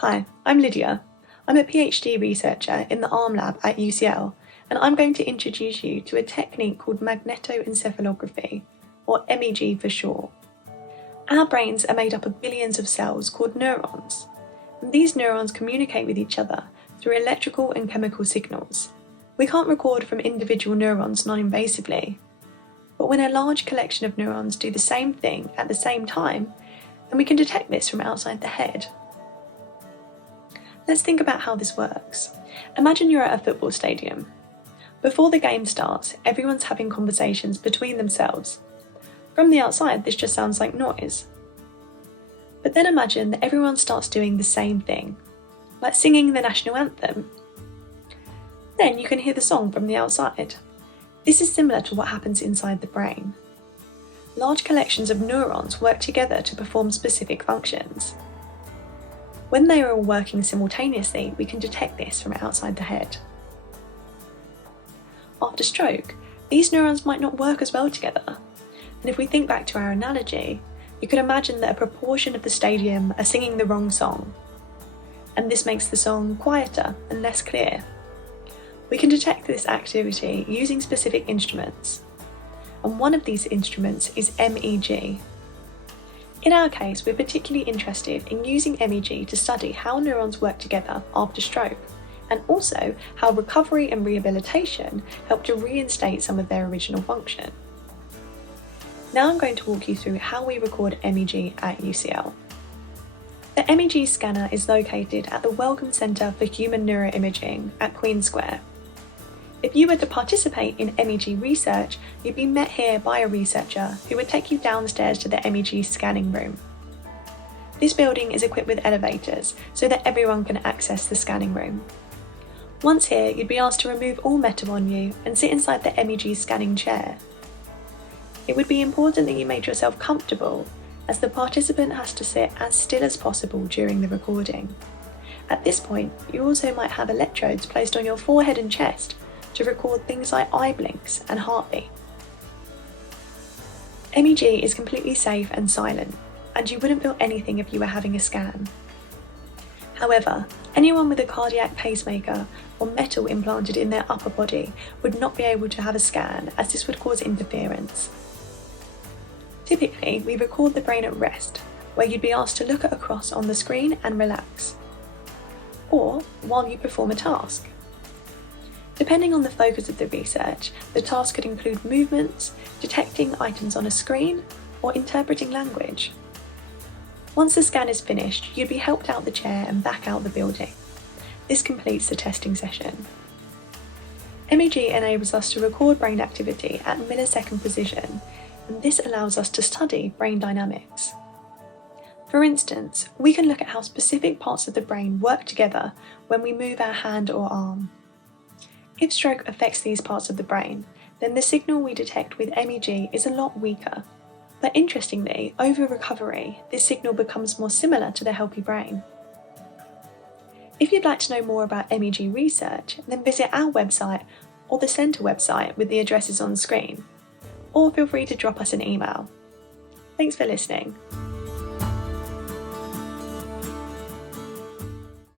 Hi, I'm Lydia. I'm a PhD researcher in the arm lab at UCL, and I'm going to introduce you to a technique called magnetoencephalography, or MEG for short. Our brains are made up of billions of cells called neurons, and these neurons communicate with each other through electrical and chemical signals. We can't record from individual neurons non-invasively, but when a large collection of neurons do the same thing at the same time, then we can detect this from outside the head. Let's think about how this works. Imagine you're at a football stadium. Before the game starts, everyone's having conversations between themselves. From the outside, this just sounds like noise. But then imagine that everyone starts doing the same thing, like singing the national anthem. Then you can hear the song from the outside. This is similar to what happens inside the brain. Large collections of neurons work together to perform specific functions. When they are all working simultaneously, we can detect this from outside the head. After stroke, these neurons might not work as well together. And if we think back to our analogy, you can imagine that a proportion of the stadium are singing the wrong song, and this makes the song quieter and less clear. We can detect this activity using specific instruments, and one of these instruments is MEG. In our case, we're particularly interested in using MEG to study how neurons work together after stroke, and also how recovery and rehabilitation help to reinstate some of their original function. Now I'm going to walk you through how we record MEG at UCL. The MEG scanner is located at the Wellcome Centre for Human Neuroimaging at Queen Square. If you were to participate in MEG research, you'd be met here by a researcher who would take you downstairs to the MEG scanning room. This building is equipped with elevators so that everyone can access the scanning room. Once here, you'd be asked to remove all metal on you and sit inside the MEG scanning chair. It would be important that you made yourself comfortable, as the participant has to sit as still as possible during the recording. At this point, you also might have electrodes placed on your forehead and chest to record things like eye blinks and heartbeat. MEG is completely safe and silent, and you wouldn't feel anything if you were having a scan. However, anyone with a cardiac pacemaker or metal implanted in their upper body would not be able to have a scan, as this would cause interference. Typically, we record the brain at rest, where you'd be asked to look at a cross on the screen and relax, or while you perform a task. Depending on the focus of the research, the task could include movements, detecting items on a screen, or interpreting language. Once the scan is finished, you'd be helped out the chair and back out the building. This completes the testing session. MEG enables us to record brain activity at millisecond precision, and this allows us to study brain dynamics. For instance, we can look at how specific parts of the brain work together when we move our hand or arm. If stroke affects these parts of the brain, then the signal we detect with MEG is a lot weaker. But interestingly, over recovery, this signal becomes more similar to the healthy brain. If you'd like to know more about MEG research, then visit our website or the Centre website with the addresses on screen, or feel free to drop us an email. Thanks for listening.